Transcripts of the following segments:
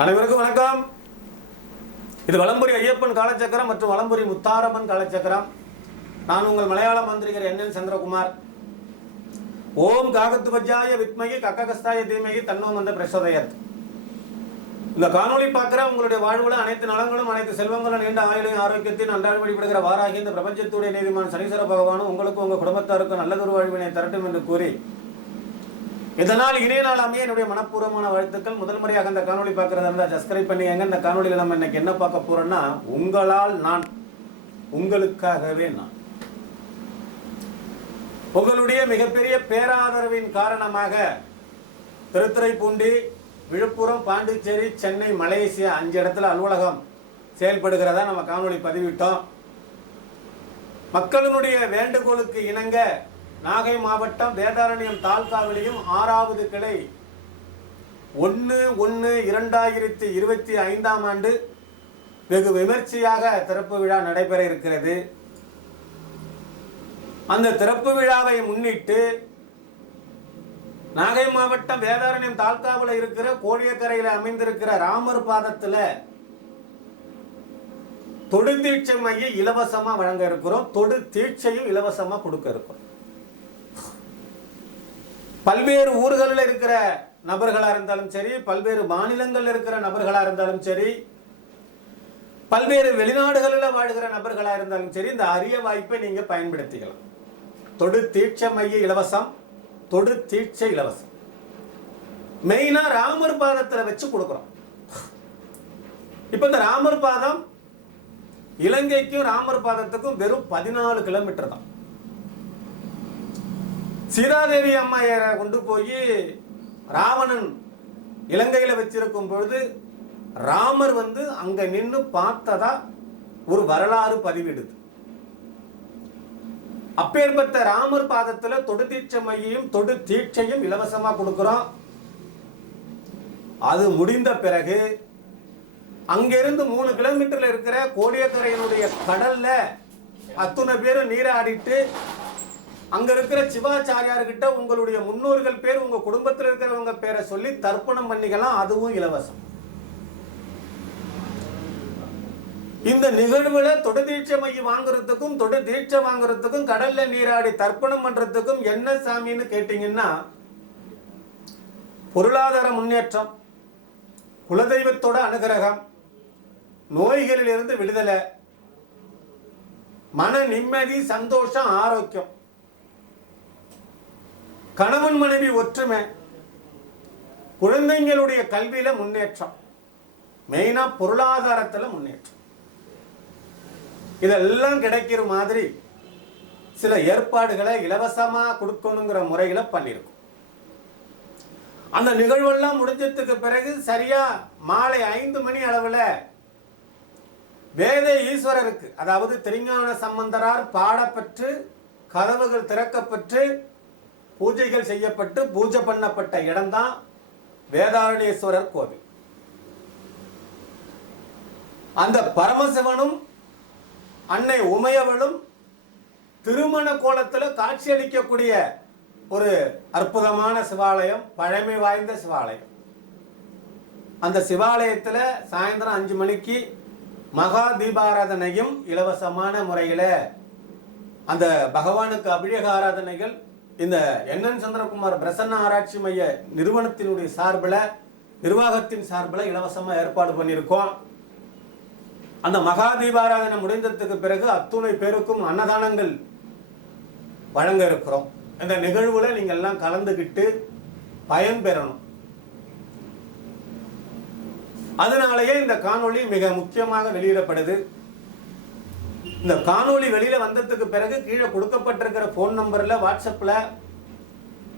அனைவருக்கும் வணக்கம். இது வளம்புரி ஐயப்பன் காலச்சக்கரம் மற்றும் வளம்புரி முத்தாரம்மன் காலச்சக்கரம். நான் உங்கள் மலையாள மந்திரிகர் என். என். சந்திரகுமார். ஓம் காகத்துவஜாய வித்மகி கக்ககஸ்தாய தீமகி தன்னோ வந்த பிரசோதயத். இந்த காணொளி பார்க்குற உங்களுடைய வாழ்வுல அனைத்து நலங்களும் அனைத்து செல்வங்களும் நீண்ட ஆயுளையும் ஆரோக்கியத்தையும் நன்றாக வழிபடுகிற வாராகி இந்த பிரபஞ்சத்துடைய நீதிமான் சனீஸ்வர பகவானும் உங்களுக்கும் உங்கள் குடும்பத்தாருக்கும் நல்லதொரு வாழ்வினை தரட்டும் என்று கூறி இதனால் இணைய நாளாமே என்னுடைய மனப்பூர்வமான வாழ்த்துக்கள். முதல் முறையாக அந்த காணொளி பார்க்கறதா இருந்தால் சப்ஸ்கிரைப் பண்ணி எங்க இந்த காணொளியில் நம்ம இன்னைக்கு என்ன பார்க்க போறோம்னா உங்களால் நான் உங்களுக்காகவே நான். உங்களுடைய மிகப்பெரிய பேராதரவின் காரணமாக திருத்துறைப்பூண்டி விழுப்புரம் பாண்டிச்சேரி சென்னை மலேசியா அஞ்சு இடத்துல அலுவலகம் செயல்படுகிறதா நம்ம காணொளி பதிவிட்டோம். மக்களினுடைய வேண்டுகோளுக்கு இணங்க நாகை மாவட்டம் வேதாரண்யம் தாலுகாவிலையும் ஆறாவது கிளை. ஒன்று ஒன்று இரண்டாயிரத்தி இருபத்தி ஐந்தாம் ஆண்டு வெகு விமர்சையாக திறப்பு விழா நடைபெற இருக்கிறது. அந்த திறப்பு விழாவை முன்னிட்டு நாகை மாவட்டம் வேதாரண்யம் தாலுகாவில் இருக்கிற கோடியக்கரையில் அமைந்திருக்கிற ராமர் பாதத்தில் தொடு தீட்சை மையம் இலவசமாக வழங்க இருக்கிறோம். தொடு தீட்சையும் இலவசமாக கொடுக்க இருக்கிறோம். பல்வேறு ஊர்களில் இருக்கிற நபர்களாக இருந்தாலும் சரி பல்வேறு மாநிலங்களில் இருக்கிற நபர்களாக இருந்தாலும் சரி பல்வேறு வெளிநாடுகளில் வாழ்கிற நபர்களாக இருந்தாலும் சரி இந்த அரிய வாய்ப்பை நீங்கள் பயன்படுத்திக்கலாம். தொடு தீட்சை மைய இலவசம் தொடு தீட்சை இலவசம். மெயினாக ராமர் பாதத்தில் வச்சு கொடுக்குறோம். இப்போ இந்த ராமர் பாதம் இலங்கைக்கும் ராமர் பாதத்துக்கும் வெறும் பதினாலு கிலோமீட்டர் தான். சீதாதேவி அம்மையரை கொண்டு போய் ராவணன் இலங்கையில் வச்சிருக்கும் பொழுது ராமர் வந்து அங்க நின்று பார்த்ததா ஒரு வரலாறு பதிவிடுது. அப்பேற்பட்ட ராமர் பாதத்துல தொடு தீட்சை மையையும் தொடு தீட்சையும் இலவசமா கொடுக்கிறோம். அது முடிந்த பிறகு அங்கிருந்து மூணு கிலோமீட்டர்ல இருக்கிற கோடியக்கரையினுடைய கடல்ல அத்துணை பேரும் நீராடிட்டு அங்க இருக்கிற சிவாச்சாரியார்கிட்ட உங்களுடைய முன்னோர்கள் பேர் உங்க குடும்பத்தில் இருக்கிறவங்க பேரை சொல்லி தர்ப்பணம் பண்ணிக்கலாம். அதுவும் இலவசம். இந்த நிகழ்வுல தொடு தீட்சை மையம் வாங்குறதுக்கும் தொடு தீட்சை வாங்குறதுக்கும் கடல்ல நீராடி தர்ப்பணம் பண்றதுக்கும் என்ன சாமின்னு கேட்டீங்கன்னா பொருளாதார முன்னேற்றம் குலதெய்வத்தோட அனுகிரகம் நோய்களிலிருந்து விடுதலை மன நிம்மதி சந்தோஷம் ஆரோக்கியம். கணவன் மனைவி ஒற்றுமை குழந்தைங்களுடைய கல்வியில முன்னேற்றம் மெயினா பொருளாதாரத்துல முன்னேற்றம். இதெல்லாம் கிடைக்கிற மாதிரி சில ஏற்பாடுகளை இலவசமா கொடுக்கணுங்கிற முறையில பண்ணியிருக்கோம். அந்த நிகழ்வெல்லாம் முடிஞ்சதுக்கு பிறகு சரியா மாலை ஐந்து மணி அளவில் வேத ஈஸ்வரருக்கு அதாவது திருஞான சம்பந்தரார் பாடப்பெற்று கதவுகள் திறக்கப்பட்டு பூஜைகள் செய்யப்பட்டு பூஜை பண்ணப்பட்ட இடம்தான் வேதாரணேஸ்வரர் கோவில். அந்த பரமசிவனும் அன்னை உமையவளும் திருமண கோலத்தில் காட்சியளிக்கக்கூடிய ஒரு அற்புதமான சிவாலயம் பழமை வாய்ந்த சிவாலயம். அந்த சிவாலயத்தில் சாயந்தரம் அஞ்சு மணிக்கு மகா தீபாராதனையும் இலவசமான முறையில் அந்த பகவானுக்கு அபிஷேக ஆராதனைகள் இந்த என்என் சந்திரகுமார் பிரசன்ன ஆராய்ச்சி மைய நிறுவனத்தினுடைய சார்பில் நிர்வாகத்தின் சார்பில் இலவசமாக ஏற்பாடு பண்ணியிருக்கோம். அந்த மகா தீபாராதனை முடிந்ததுக்கு பிறகு அத்துணை பேருக்கும் அன்னதானங்கள் வழங்க இருக்கிறோம். இந்த நிகழ்வுல நீங்கள் எல்லாம் கலந்துக்கிட்டு பயன் பெறணும் அதனாலேயே இந்த காணொளி மிக முக்கியமாக வெளியிடப்படுது. இந்த காணொளி வெளியில வந்ததுக்கு பிறகு கீழே கொடுக்கப்பட்டிருக்கிற ஃபோன் நம்பர்ல வாட்ஸ்அப்ல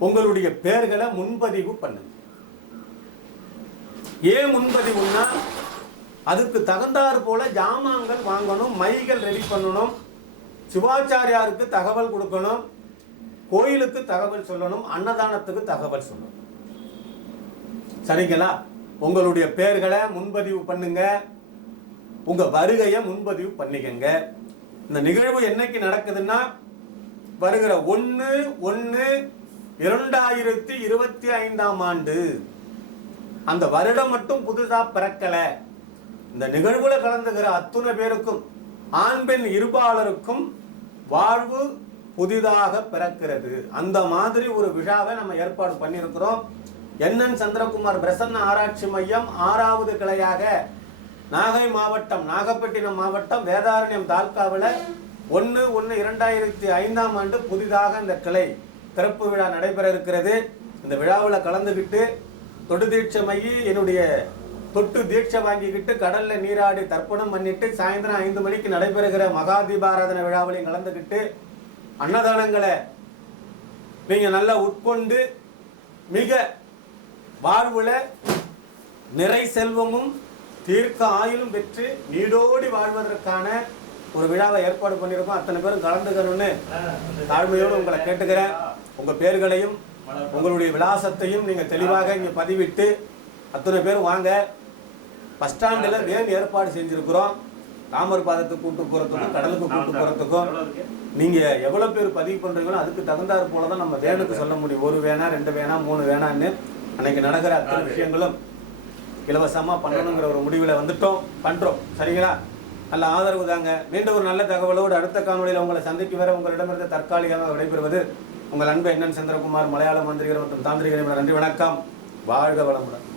உங்களுடைய பெயர்களை முன்பதிவு பண்ணுங்க ஏன் முன்பதிவுன்னா அதுக்கு தகுந்தாற் போல ஜாமான்கள் வாங்கணும் மைகள் ரெடி பண்ணணும் சிவாச்சாரியாருக்கு தகவல் கொடுக்கணும் கோயிலுக்கு தகவல் சொல்லணும் அன்னதானத்துக்கு தகவல் சொல்லணும். சரிங்களா? உங்களுடைய பெயர்களை முன்பதிவு பண்ணுங்க. உங்க வருகையை முன்பதிவு பண்ணிக்கங்க. இந்த நிகழ்வு என்னைக்கு நடக்குதுன்னா வருகிற ஒன்று ஒன்று இரண்டாயிரத்தி இருபத்தி ஐந்தாம் ஆண்டு. அந்த வருடம் மட்டும் புதுசாக பிறக்கல. இந்த நிகழ்வுல கலந்துகிற அத்துணை பேருக்கும் ஆண் பெண் இருபாலருக்கும் வாழ்வு புதிதாக பிறக்கிறது. அந்த மாதிரி ஒரு விழாவை நம்ம ஏற்பாடு பண்ணியிருக்கிறோம். என்என் சந்திரகுமார் பிரசன்ன ஆராய்ச்சி மையம் ஆறாவது கிளையாக நாகை மாவட்டம் நாகப்பட்டினம் மாவட்டம் வேதாரண்யம் தாலுகாவில் ஒன்று ஒன்று இரண்டாயிரத்தி ஐந்தாம் ஆண்டு புதிதாக இந்த கிளை திறப்பு விழா நடைபெற இருக்கிறது. இந்த விழாவில் கலந்துக்கிட்டு தொடு தீட்சமையி என்னுடைய தொட்டு தீட்சை வாங்கிக்கிட்டு கடலில் நீராடி தர்ப்பணம் பண்ணிட்டு சாயந்தரம் ஐந்து மணிக்கு நடைபெறுகிற மகா தீபாராதன விழாவிலையும் கலந்துக்கிட்டு அன்னதானங்களை நீங்கள் நல்லா உட்கொண்டு மிக வாழ்வுல நிறை செல்வமும் தீர்க்க ஆயுளும் பெற்று நீடோடி வாழ்வதற்கான ஒரு விழாவை ஏற்பாடு பண்ணியிருக்கோம். அத்தனை பேரும் கலந்துக்கணும்னு தாழ்மையோடு உங்களை கேட்டுக்கிறேன். உங்கள் பேர்களையும் உங்களுடைய விலாசத்தையும் நீங்கள் தெளிவாக இங்கே பதிவிட்டு அத்தனை பேரும் வாங்க. பஸ் ஸ்டாண்டில் வேன் ஏற்பாடு செஞ்சுருக்குறோம். தாமர் பாதத்துக்கு கூட்டு போகிறதுக்கும் கடலுக்கு கூட்டு போகிறதுக்கும் நீங்கள் எவ்வளோ பேர் பதிவு பண்ணுறீங்களோ அதுக்கு தகுந்தாற் போல தான் நம்ம வேனுக்கு சொல்ல முடியும். ஒரு வேணா ரெண்டு வேணா மூணு வேணான்னு அன்னைக்கு நடக்கிற அத்தனை விஷயங்களும். இலவசமா பண்ணணுங்கிற ஒரு முடிவில் வந்துட்டோம். பண்றோம். சரிங்களா? நல்ல ஆதரவு தாங்க. மீண்டும் ஒரு நல்ல தகவலோடு அடுத்த காணொலியில் உங்களை சந்திக்கு வர உங்களிடமிருந்து தற்காலிகமாக விடைபெறுவது உங்கள் அன்பு என்னன் சந்திரகுமார் மலையாள மந்திரிகர் மற்றும் தாந்திரிகர் நன்றி வணக்கம். வாழ்க வளமுடன்.